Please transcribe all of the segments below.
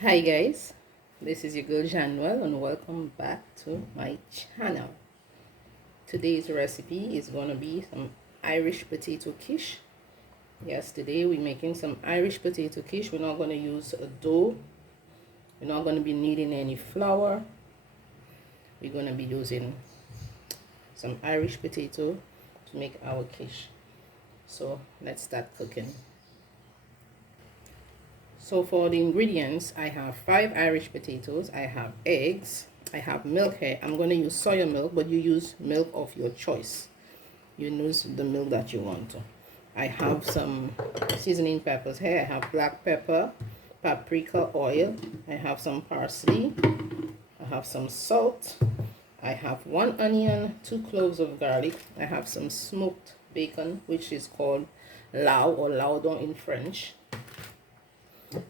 Hi guys, this is your girl janNOEL and welcome back to my channel. Today's recipe is going to be some Irish potato quiche. Yes, today we're making some Irish potato quiche. We're not going to use a dough. We're not going to be needing any flour. We're going to be using some Irish potato to make our quiche. So let's start cooking. So for the ingredients, I have 5 Irish potatoes, I have eggs, I have milk here. I'm going to use soya milk, but you use milk of your choice. You use the milk that you want to. I have some seasoning peppers here. I have black pepper, paprika oil, I have some parsley, I have some salt, I have 1 onion, 2 cloves of garlic, I have some smoked bacon, which is called lard or lardon in French.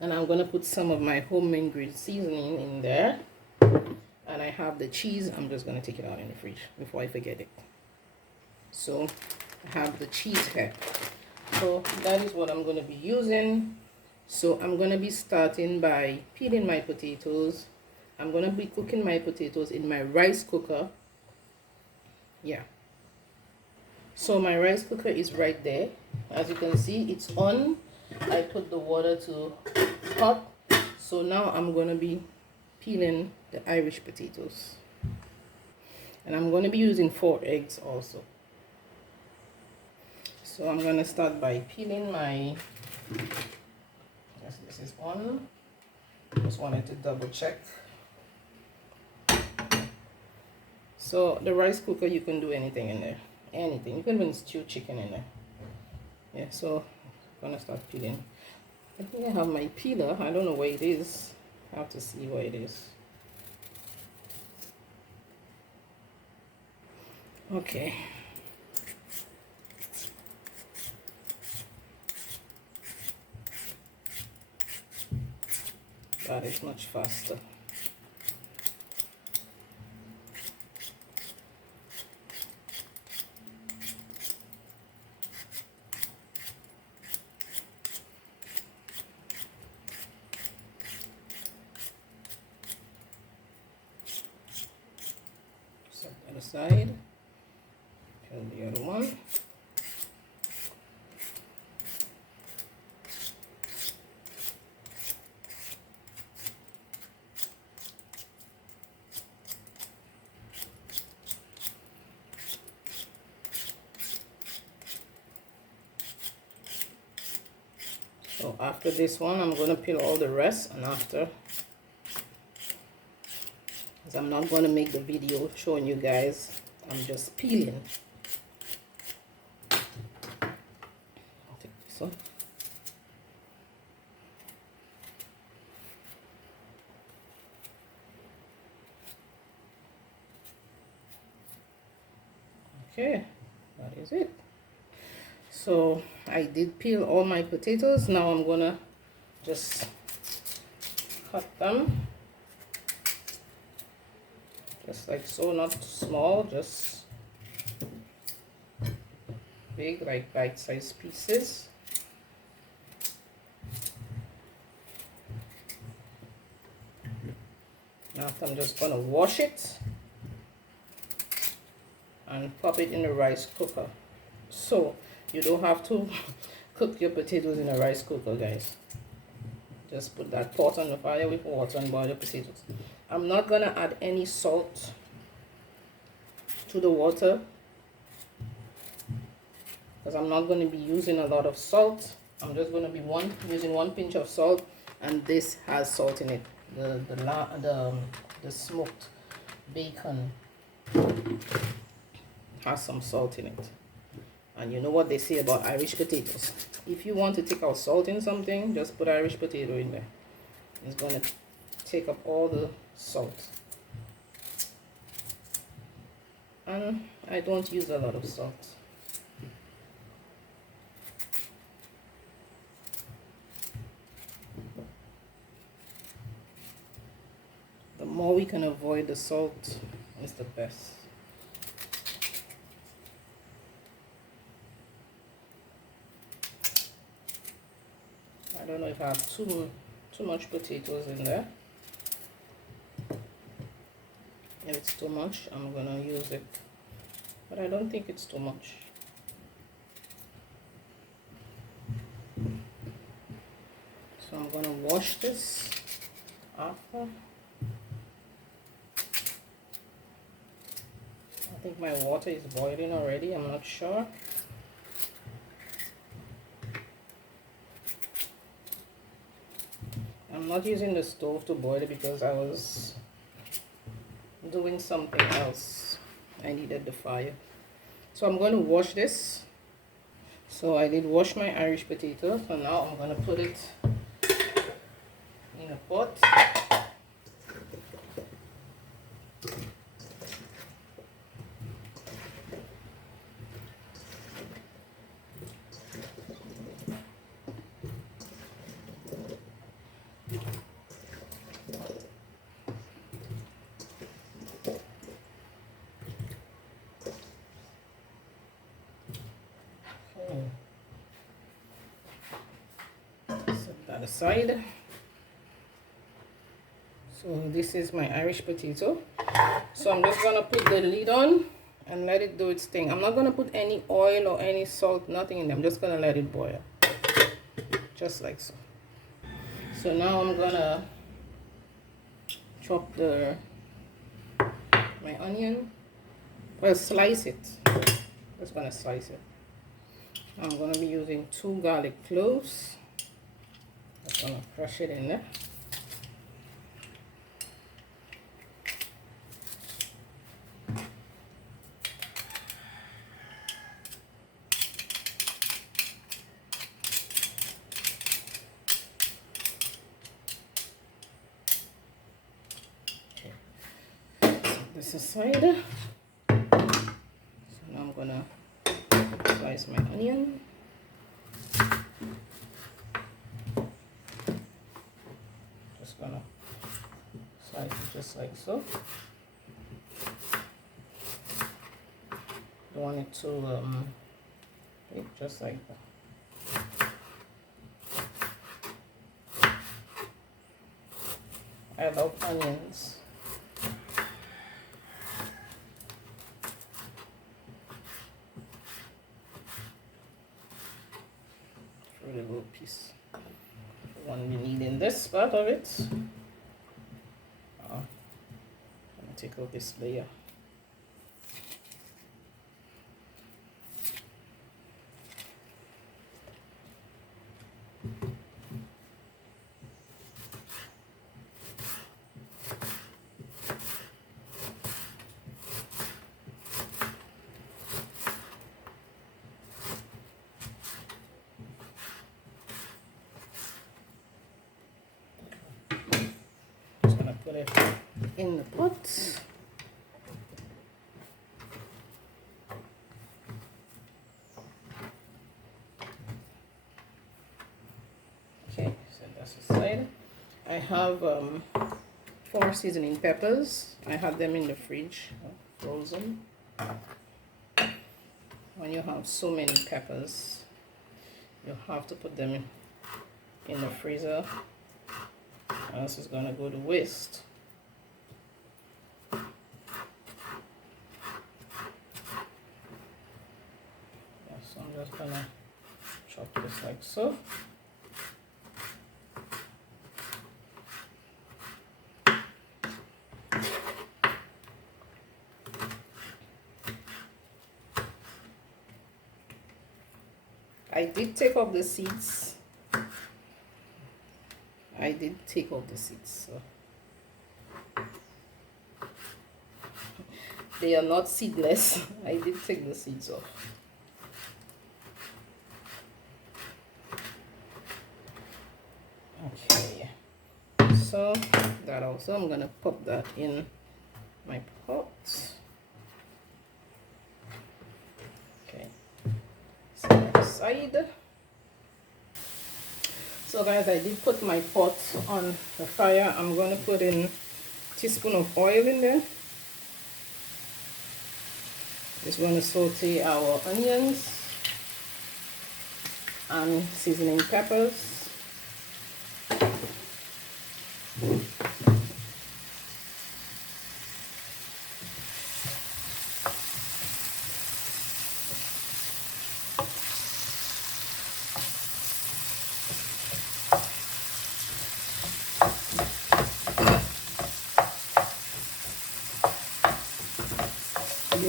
And I'm going to put some of my homemade grilled seasoning in there. And I have the cheese. I'm just going to take it out in the fridge before I forget it. So I have the cheese here. So that is what I'm going to be using. So I'm going to be starting by peeling my potatoes. I'm going to be cooking my potatoes in my rice cooker. Yeah. So my rice cooker is right there. As you can see, it's on. I put the water to hot. So now I'm going to be peeling the Irish potatoes. And I'm going to be using 4 eggs also. So I'm going to start by peeling my, yes, this is one. Just wanted to double check. So the rice cooker, you can do anything in there. Anything. You can even stew chicken in there. Yeah, so I'm going to start peeling. I think I have my peeler. I don't know where it is. I have to see where it is. Okay. That is much faster. Set that aside. Peel the other one. So after this one, I'm going to peel all the rest, and after, because I'm not going to make the video showing you guys, I'm just peeling. I'll take this one. Okay, that is it. So I did peel all my potatoes. Now I'm gonna just cut them just like so, not small, just big, like bite-sized pieces. Now I'm just gonna wash it and pop it in the rice cooker. So you don't have to cook your potatoes in a rice cooker, guys. Just put that pot on the fire with water and boil your potatoes. I'm not gonna add any salt to the water because I'm not going to be using a lot of salt. I'm just going to be using 1 pinch of salt, and this has salt in it. The smoked bacon has some salt in it. And you know what they say about Irish potatoes. If you want to take out salt in something, just put Irish potato in there. It's going to take up all the salt. And I don't use a lot of salt. The more we can avoid the salt is the best. I don't know if I have too too much potatoes in there. If it's too much, I'm gonna use it, but I don't think it's too much. So I'm gonna wash this after. I think my water is boiling already, I'm not sure. I'm not using the stove to boil it because I was doing something else. I needed the fire. So I'm going to wash this. So I did wash my Irish potato. So now I'm going to put it in a pot. Set that aside. So this is my Irish potato. So I'm just gonna put the lid on and let it do its thing. I'm not gonna put any oil or any salt, nothing in there. I'm just gonna let it boil, just like so. So now I'm gonna chop my onion. Well, slice it. Just gonna slice it. I'm gonna be using 2 garlic cloves. Just gonna crush it in there. This aside. So now I'm gonna slice my onion. Just gonna slice it just like so. Don't want it to just like that. I love onions. Really little piece. The one we need in this part of it. I'm gonna take out this layer. Put it in the pot. Okay, so that's aside. I have 4 seasoning peppers. I have them in the fridge, frozen. When you have so many peppers, you have to put them in the freezer, or else it's gonna go to waste. So I'm just gonna chop this like so. I did take off the seeds. I did take off the seeds, so they are not seedless. I did take the seeds off. Okay, so that also, I'm gonna pop that in my pot. Okay, set that aside. So guys, I did put my pot on the fire. I'm going to put in a teaspoon of oil in there. Just going to saute our onions and seasoning peppers. You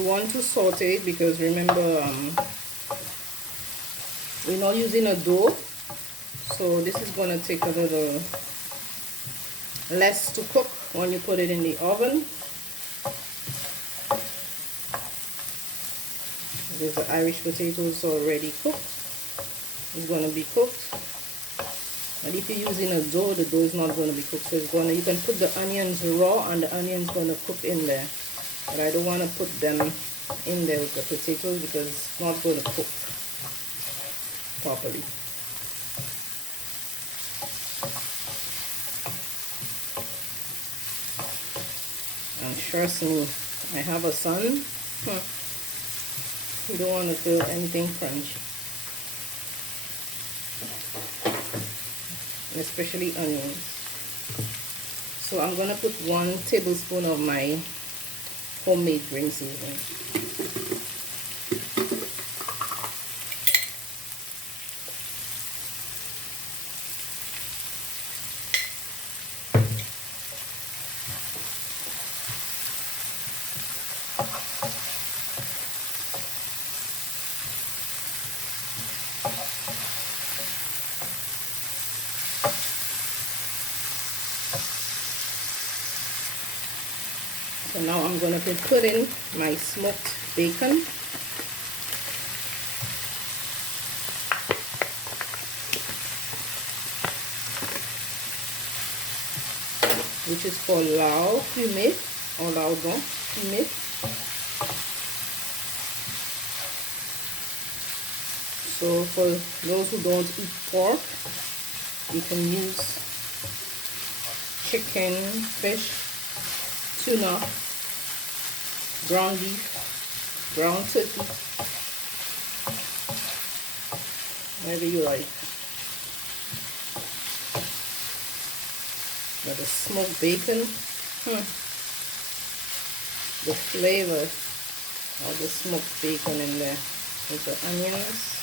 want to saute it because remember we're not using a dough, so this is going to take a little less to cook when you put it in the oven. Because the Irish potatoes already cooked, it's going to be cooked. And if you're using a dough, the dough is not going to be cooked, so it's going to, you can put the onions raw and the onions going to cook in there. But I don't want to put them in there with the potatoes because it's not going to cook properly. And trust me, I have a son. You don't want to feel anything crunchy, especially onions. So I'm gonna put 1 tablespoon of my homemade green seasoning. So now I'm going to put in my smoked bacon. Which is called lard fumé or lardon fumé. So for those who don't eat pork, you can use chicken, fish, tuna, ground beef, ground turkey, whatever you like. But the smoked bacon, the flavor of the smoked bacon in there with the onions.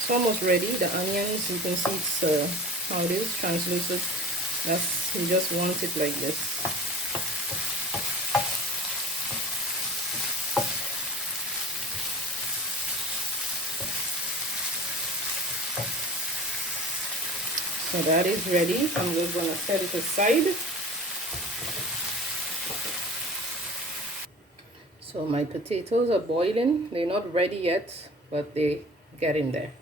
It's almost ready. The onions, you can see it's how it is, translucent. That's, you just want it like this. So that is ready. I'm just going to set it aside. So my potatoes are boiling. They're not ready yet, but they get in there.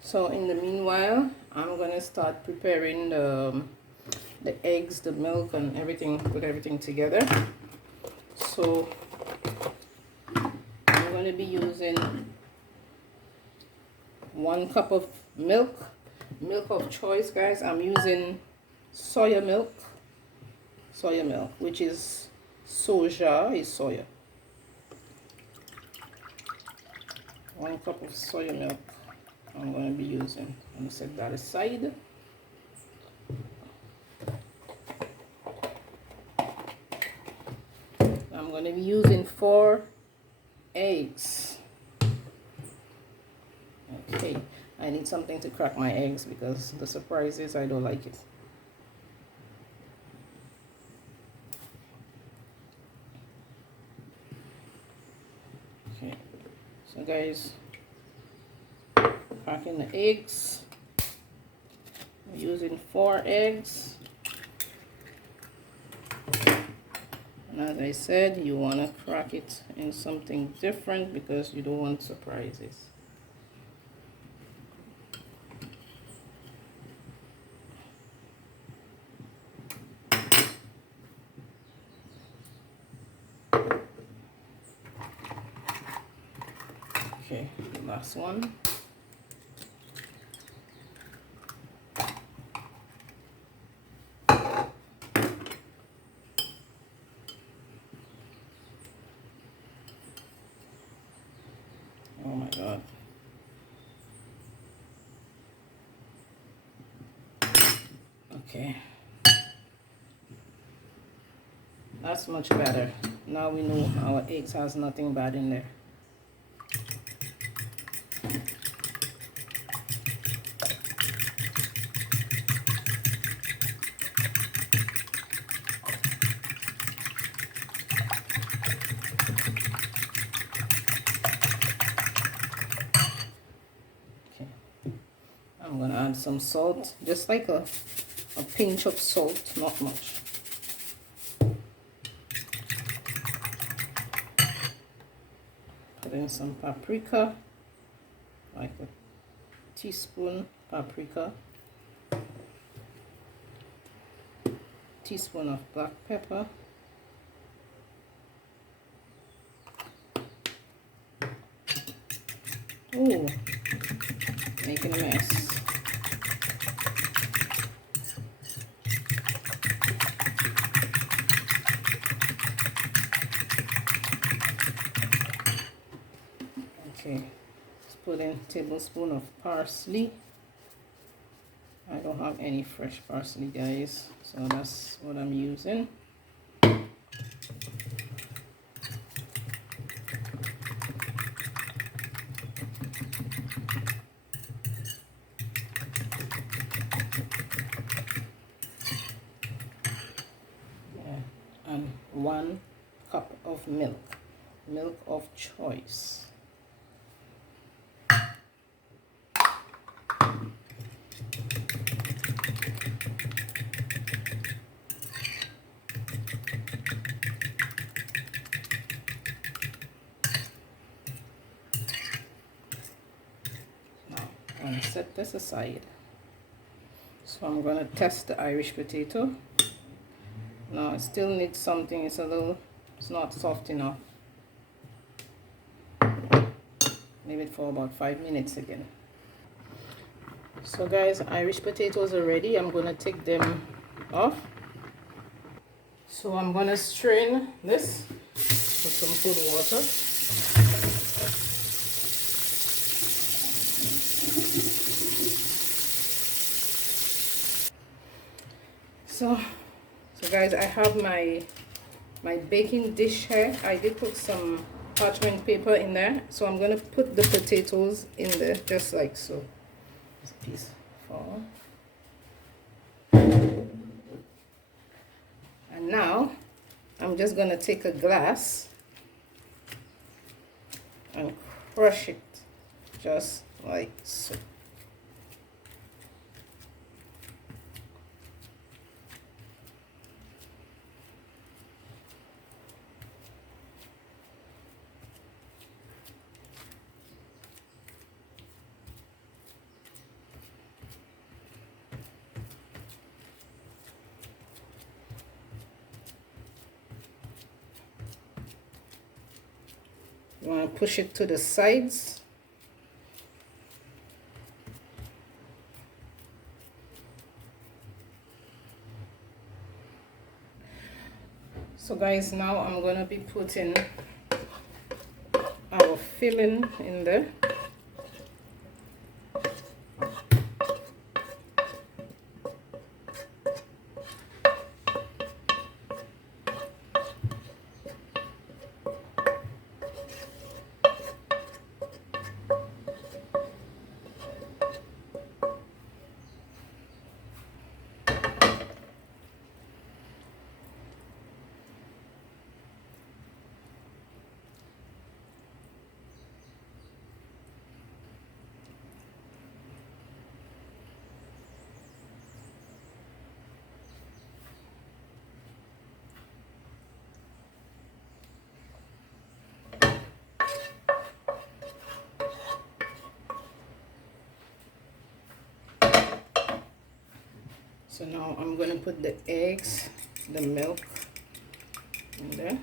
So in the meanwhile, I'm going to start preparing the eggs, the milk, and everything, put everything together. So I'm going to be using 1 cup of milk of choice, guys. I'm using soya milk, which is soja, is soya. 1 cup of soya milk I'm going to be using. I'm going to set that aside. I'm going to be using 4 eggs. Okay, I need something to crack my eggs because the surprise is I don't like it. Okay, so guys, cracking the eggs. I'm using 4 eggs. And as I said, you want to crack it in something different because you don't want surprises. Okay, the last one. Okay, that's much better. Now we know our eggs has nothing bad in there. Okay, I'm gonna add some salt, just like a pinch of salt, not much. Put in some paprika, like a teaspoon paprika, teaspoon of black pepper, ooh, making a mess. Okay, let's put in a tablespoon of parsley. I don't have any fresh parsley, guys, so that's what I'm using. Yeah, and 1 cup of milk of choice. And set this aside. So I'm going to test the Irish potato. Now it still needs something, it's not soft enough. Leave it for about 5 minutes again. So guys, Irish potatoes are ready. I'm going to take them off. So I'm going to strain this with some cold water. So guys, I have my baking dish here. I did put some parchment paper in there, so I'm gonna put the potatoes in there just like so. This piece fall. And now I'm just gonna take a glass and crush it just like so. You want to push it to the sides. So guys, now I'm going to be putting our filling in there. So now I'm going to put the eggs, the milk in there.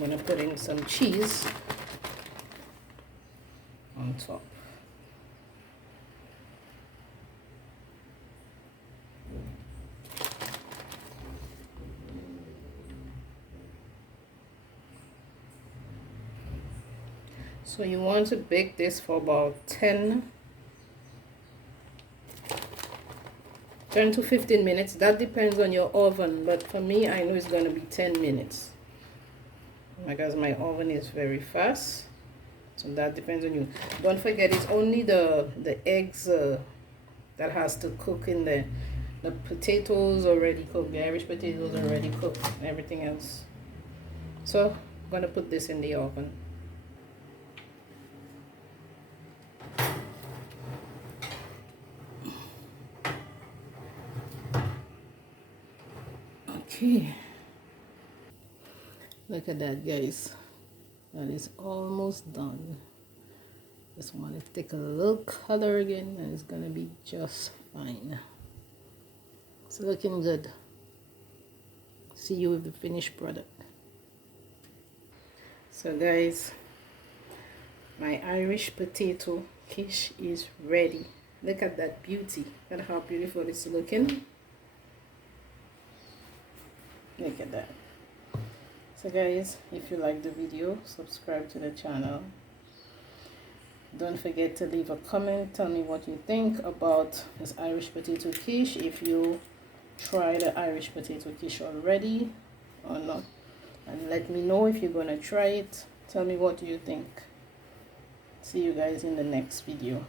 I'm gonna put in some cheese on top. So you want to bake this for about 10 to 15 minutes. That depends on your oven, but for me, I know it's going to be 10 minutes because my oven is very fast. So that depends on you. Don't forget, it's only the eggs that has to cook in there. The potatoes already cooked, the Irish potatoes already cooked, everything else. So I'm going to put this in the oven. Okay, look at that, guys. That is almost done. Just want to take a little color again, and it's gonna be just fine. It's looking good. See you with the finished product. So guys, my Irish potato quiche is ready. Look at that beauty. Look at how beautiful it's looking. Look at that. So guys, if you like the video, subscribe to the channel. Don't forget to leave a comment. Tell me what you think about this Irish potato quiche. If you tried the Irish potato quiche already or not. And let me know if you're gonna try it. Tell me what you think. See you guys in the next video.